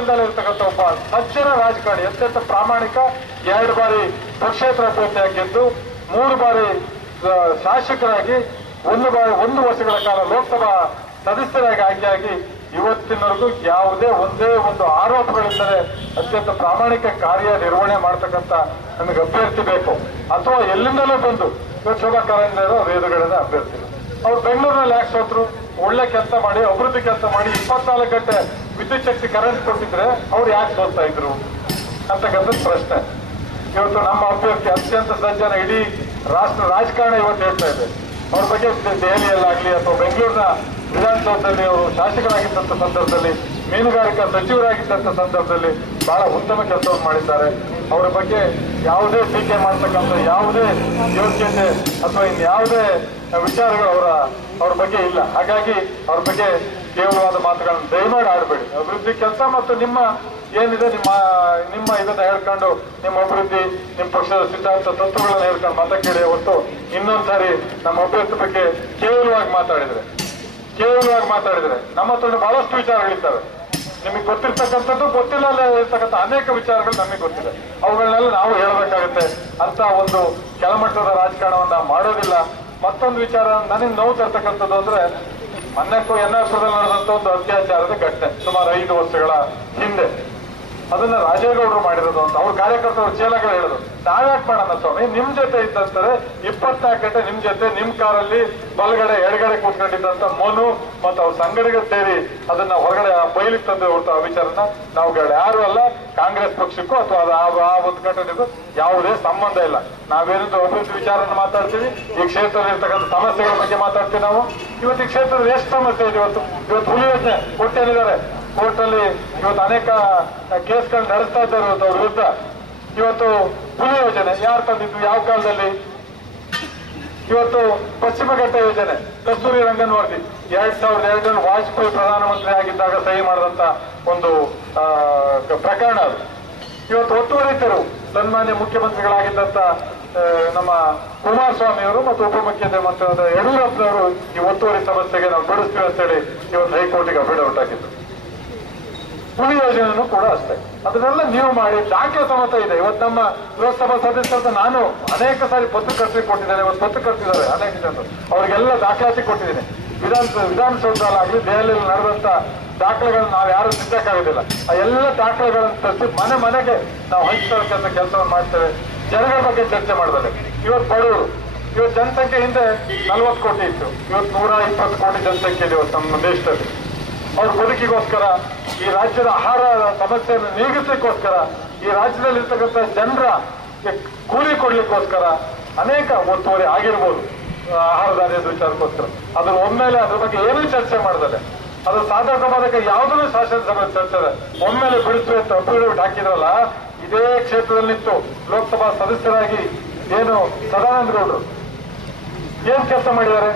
ಇಲ್ಲದೆ ಇರ್ತಕ್ಕಂಥ ಒಬ್ಬ ಸಜ್ಜನ ರಾಜಕಾರಣಿ, ಅತ್ಯಂತ ಪ್ರಾಮಾಣಿಕ, 2 ಬಾರಿ ಪಕ್ಷೇತರ ಅಭ್ಯರ್ಥಿಯಾಗಿ ಗೆದ್ದು 3 ಬಾರಿ ಶಾಸಕರಾಗಿ 1 ವರ್ಷಗಳ ಕಾಲ ಲೋಕಸಭಾ ಸದಸ್ಯರಾಗಿ ಆಯ್ಕೆಯಾಗಿ ಇವತ್ತಿನವರೆಗೂ ಯಾವುದೇ ಒಂದೇ ಒಂದು ಆರೋಪಗಳಿಲ್ಲದೆ ಅತ್ಯಂತ ಪ್ರಾಮಾಣಿಕ ಕಾರ್ಯನಿರ್ವಹಣೆ ಮಾಡ್ತಕ್ಕಂಥ ನಮಗೆ ಅಭ್ಯರ್ಥಿ ಬೇಕು. ಅಥವಾ ಎಲ್ಲಿಂದಲೂ ಬಂದು ಇವತ್ತು ಶೋಭಾ ಕಾರಂದ್ಲಾಜೆ ಅವರು ಎದುರುಗಡೆ ಅಭ್ಯರ್ಥಿ. ಅವ್ರು ಬೆಂಗಳೂರಿನಲ್ಲಿ ಯಾಕೆ ಸೋತ್ರು? ಒಳ್ಳೆ ಕೆಲಸ ಮಾಡಿ, ಅಭಿವೃದ್ಧಿ ಕೆಲಸ ಮಾಡಿ 24 ಗಂಟೆ ವಿದ್ಯುತ್ ಶಕ್ತಿ ಕರೆಂಟ್ ಕೊಟ್ಟಿದ್ರೆ ಅವ್ರು ಯಾಕೆ ಸೋಲ್ತಾ ಇದ್ರು ಅಂತಕ್ಕಂಥದ್ದು ಪ್ರಶ್ನೆ. ಇವತ್ತು ನಮ್ಮ ಅಭ್ಯರ್ಥಿ ಅತ್ಯಂತ ಸಜ್ಜನ, ಇಡೀ ರಾಜಕಾರಣ ಇವತ್ತು ಹೇಳ್ತಾ ಇದೆ ಅವ್ರ ಬಗ್ಗೆ. ದೆಹಲಿಯಲ್ಲಾಗ್ಲಿ ಅಥವಾ ಬೆಂಗಳೂರಿನ ವಿಧಾನಸೌಧದಲ್ಲಿ ಅವರು ಶಾಸಕರಾಗಿದ್ದಂಥ ಸಂದರ್ಭದಲ್ಲಿ, ಮೀನುಗಾರಿಕಾ ಸಚಿವರಾಗಿದ್ದಂಥ ಸಂದರ್ಭದಲ್ಲಿ ಬಹಳ ಉತ್ತಮ ಕೆಲಸವನ್ನು ಮಾಡಿದ್ದಾರೆ. ಅವರ ಬಗ್ಗೆ ಯಾವುದೇ ಟೀಕೆ ಮಾಡ್ತಕ್ಕಂಥ ಯಾವುದೇ ಯೋಗ್ಯತೆ ಅಥವಾ ಇನ್ಯಾವುದೇ ವಿಚಾರಗಳು ಅವ್ರ ಬಗ್ಗೆ ಇಲ್ಲ. ಹಾಗಾಗಿ ಅವ್ರ ಬಗ್ಗೆ ಕೇವಲವಾದ ಮಾತುಗಳನ್ನು ದಯಮಾಡಿ ಆಡಬೇಡಿ. ಅಭಿವೃದ್ಧಿ ಕೆಲಸ ಮತ್ತು ನಿಮ್ಮ ಏನಿದೆ ನಿಮ್ಮ ಇದನ್ನ ಹೇಳ್ಕೊಂಡು ನಿಮ್ಮ ಅಭಿವೃದ್ಧಿ, ನಿಮ್ಮ ಪಕ್ಷದ ಸಿದ್ಧಾಂತ ತತ್ವಗಳನ್ನ ಹೇಳ್ಕೊಂಡು ಮತ ಕೇಳಿ ಹೊತ್ತು ಇನ್ನೊಂದ್ಸಾರಿ ನಮ್ಮ ಅಭ್ಯರ್ಥಿ ಬಗ್ಗೆ ಕೇವಲವಾಗಿ ಮಾತಾಡಿದ್ರೆ ನಮ್ಮ ಹತ್ರ ಬಹಳಷ್ಟು ವಿಚಾರಗಳಿದ್ದಾವೆ. ನಿಮಗೆ ಗೊತ್ತಿರ್ತಕ್ಕಂಥದ್ದು, ಗೊತ್ತಿಲ್ಲ ಇರ್ತಕ್ಕಂಥ ಅನೇಕ ವಿಚಾರಗಳು ನಮಗೆ ಗೊತ್ತಿದೆ. ಅವುಗಳನ್ನೆಲ್ಲ ನಾವು ಹೇಳಬೇಕಾಗುತ್ತೆ. ಅಂತ ಒಂದು ಕೆಳಮಟ್ಟದ ರಾಜಕಾರಣವನ್ನ ಮಾಡೋದಿಲ್ಲ. ಮತ್ತೊಂದು ವಿಚಾರ ನನಗೆ ನೋವು ತರ್ತಕ್ಕಂಥದ್ದು ಅಂದ್ರೆ, ಮೊನ್ನೆಕ್ಕೂ ಎನ್ಆರ್ಪುರದಲ್ಲಿ ನಡೆದಂತ ಒಂದು ಅತ್ಯಾಚಾರದ ಘಟನೆ ಸುಮಾರು 5 ವರ್ಷಗಳ ಹಿಂದೆ. ಅದನ್ನ ರಾಜೇಗೌಡರು ಮಾಡಿರೋದು ಅಂತ ಅವ್ರ ಕಾರ್ಯಕರ್ತರು ಚೇಲಗಳು ಹೇಳಿದ್ರು. ನಾವ್ಯಾಕೆ ಮಾಡೋಣ ಸ್ವಾಮಿ, ನಿಮ್ ಜೊತೆ ಇದ್ದಂತಾರೆ 24 ಗಂಟೆ ನಿಮ್ ಜೊತೆ ನಿಮ್ ಕಾರಲ್ಲಿ ಬಲಗಡೆ ಎಡಗಡೆ ಕೂತ್ಕೊಂಡಿದ್ದಂತ ಮೋನು ಮತ್ತು ಅವ್ರ ಸಂಗಡಿಗರು ಸೇರಿ ಅದನ್ನ ಹೊರಗಡೆ ಬಯಲಿಗೆ ತಂದು ಹೊರತು ಆ ವಿಚಾರನ ನಾವು ಯಾರು ಅಲ್ಲ, ಕಾಂಗ್ರೆಸ್ ಪಕ್ಷಕ್ಕೂ ಅಥವಾ ಆ ಒಂದು ಘಟನೆಗೂ ಯಾವುದೇ ಸಂಬಂಧ ಇಲ್ಲ. ನಾವೇನಿದ್ರು ಅಭಿವೃದ್ಧಿ ವಿಚಾರನ ಮಾತಾಡ್ತೀವಿ, ಈ ಕ್ಷೇತ್ರದಲ್ಲಿ ಇರ್ತಕ್ಕಂಥ ಸಮಸ್ಯೆಗಳ ಬಗ್ಗೆ ಮಾತಾಡ್ತೀವಿ ನಾವು. ಇವತ್ತು ಈ ಕ್ಷೇತ್ರದ ಎಷ್ಟು ಸಮಸ್ಯೆ ಇದೆ. ಇವತ್ತು ಹುಲಿ ಯೋಜನೆ ಕೊಟ್ಟೇನಿದ್ದಾರೆ ಕೋರ್ಟಲ್ಲಿ. ಇವತ್ತು ಅನೇಕ ಕೇಸ್ಗಳು ನಡೆಸ್ತಾ ಇದ್ದಾರೆ ಇವತ್ತು ಅವ್ರ ವಿರುದ್ಧ. ಇವತ್ತು ಹುಲಿ ಯೋಜನೆ ಯಾರು ತಂದಿದ್ದು, ಯಾವ ಕಾಲದಲ್ಲಿ? ಇವತ್ತು ಪಶ್ಚಿಮ ಘಟ್ಟ ಯೋಜನೆ, ಕಸ್ತೂರಿ ರಂಗನ್ ವರದಿ 2002 ವಾಜಪೇಯಿ ಪ್ರಧಾನಮಂತ್ರಿ ಆಗಿದ್ದಾಗ ಸಹಿ ಮಾಡಿದಂತ ಒಂದು ಪ್ರಕರಣ ಅದು. ಇವತ್ತು ಒತ್ತುವರಿ ತೆರವು, ಸನ್ಮಾನ್ಯ ಮುಖ್ಯಮಂತ್ರಿಗಳಾಗಿದ್ದಂತ ನಮ್ಮ ಕುಮಾರಸ್ವಾಮಿ ಅವರು ಮತ್ತು ಉಪಮುಖ್ಯಮಂತ್ರಿಯಾದ ಯಡಿಯೂರಪ್ಪನವರು ಈ ಒತ್ತುವರಿ ಸಮಸ್ಯೆಗೆ ನಾವು ಬಿಡಿಸ್ತೀವಿ ಅಂತೇಳಿ ಇವತ್ತು ಹೈಕೋರ್ಟಿಗೆ ಅಫಿಡವಿಟ್ ಹಾಕಿದ್ರು. ಹುಲಿ ಯೋಜನೆಯೂ ಕೂಡ ಅಷ್ಟೇ. ಅದನ್ನೆಲ್ಲ ನೀವು ಮಾಡಿ ದಾಖಲೆ ಸಮೇತ ಇದೆ. ಇವತ್ತು ನಮ್ಮ ಲೋಕಸಭಾ ಸದಸ್ಯರ ನಾನು ಅನೇಕ ಸಾರಿ ಪತ್ರಕರ್ತರಿಗೆ ಕೊಟ್ಟಿದ್ದೇನೆ. ಇವತ್ತು ಪತ್ರಕರ್ತಿದ್ದಾರೆ ಅನೇಕ ಜನರು, ಅವರಿಗೆಲ್ಲ ದಾಖಲಾತಿ ಕೊಟ್ಟಿದ್ದೀನಿ. ವಿಧಾನಸೌಧಲ್ಲಾಗಲಿ ದೆಹಲಿಯಲ್ಲಿ ನಡೆದಂತ ದಾಖಲೆಗಳನ್ನು ನಾವು ಯಾರು ತಿದ್ದಕ್ಕಾಗೋದಿಲ್ಲ. ಆ ಎಲ್ಲ ದಾಖಲೆಗಳನ್ನು ತರಿಸಿ ಮನೆಗೆ ನಾವು ಹಂಚತಕ್ಕಂಥ ಕೆಲಸವನ್ನು ಮಾಡ್ತೇವೆ. ಜನಗಳ ಬಗ್ಗೆ ಚರ್ಚೆ ಮಾಡಿದರೆ ಇವತ್ತು ಬಡವರು, ಇವತ್ತು ಜನಸಂಖ್ಯೆ ಹಿಂದೆ 40 ಕೋಟಿ ಇತ್ತು, ಇವತ್ತು 120 ಕೋಟಿ ಜನಸಂಖ್ಯೆ ಇದೆ ಇವತ್ತು ನಮ್ಮ ದೇಶದಲ್ಲಿ. ಅವ್ರ ಬದುಕಿಗೋಸ್ಕರ, ಈ ರಾಜ್ಯದ ಆಹಾರ ಸಮಸ್ಯೆಯನ್ನು ನೀಗಿಸಲಿಕ್ಕೋಸ್ಕರ, ಈ ರಾಜ್ಯದಲ್ಲಿ ಇರ್ತಕ್ಕಂಥ ಜನರ ಕೂಲಿ ಕೊಡ್ಲಿಕ್ಕೋಸ್ಕರ ಅನೇಕ ಒತ್ತುವರಿ ಆಗಿರ್ಬೋದು ಆಹಾರ ಧಾನ್ಯದ ವಿಚಾರಕ್ಕೋಸ್ಕರ. ಅದನ್ನು ಒಮ್ಮೆಲೆ ಅದ್ರ ಬಗ್ಗೆ ಏನೂ ಚರ್ಚೆ ಮಾಡಿದರೆ, ಅದು ಸಾಧಕ ಬಾಧಕ ಯಾವುದನ್ನು ಶಾಸನಸಭೆ ಚರ್ಚೆ ಒಮ್ಮೆಲೆ ಬಿಡಿಸುವ ಅಂತ ಅಫಿಡವಿಟ್ ಹಾಕಿದ್ರಲ್ಲ, ಇದೇ ಕ್ಷೇತ್ರದಲ್ಲಿ ನಿಂತು ಲೋಕಸಭಾ ಸದಸ್ಯರಾಗಿ ಏನು ಸದಾನಂದ ಗೌಡರು ಏನ್ ಕೆಲಸ ಮಾಡಿದ್ದಾರೆ?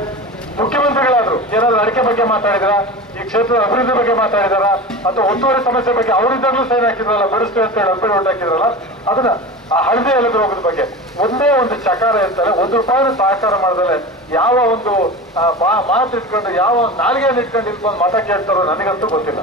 ಮುಖ್ಯಮಂತ್ರಿಗಳಾದ್ರು ಏನಾದ್ರು ಅಡಿಕೆ ಬಗ್ಗೆ ಮಾತಾಡಿದ್ರ, ಈ ಕ್ಷೇತ್ರದ ಅಭಿವೃದ್ಧಿ ಬಗ್ಗೆ ಮಾತಾಡಿದಾರ, ಅಥವಾ ಒತ್ತುವರಿ ಸಮಸ್ಯೆ ಬಗ್ಗೆ ಅವರಿದ್ದಾಗಲೂ ಸೈನ್ ಹಾಕಿದ್ರಲ್ಲ, ಬಿಡಿಸ್ತೀವಿ ಅಂತ ಹೇಳಿ ಅಫಿಡವಿಟ್ ಹಾಕಿದ್ರಲ್ಲ, ಅದನ್ನ ಆ ಹಳದಿ ಎಲೆದು ಹೋಗೋದ್ರ ಬಗ್ಗೆ ಒಂದೇ ಒಂದು ಚಕಾರ ಇರ್ತಾರೆ. ₹1 ಸಹಕಾರ ಮಾಡಿದ್ರೆ ಯಾವ ಒಂದು ಮಾತು ಇಟ್ಕೊಂಡು ಯಾವ ನಾಲಿಗೆಯನ್ನು ಇಟ್ಕೊಂಡು ಇಟ್ಕೊಂಡು ಮತ ಕೇಳ್ತಾರೋ ನನಗಂತೂ ಗೊತ್ತಿಲ್ಲ.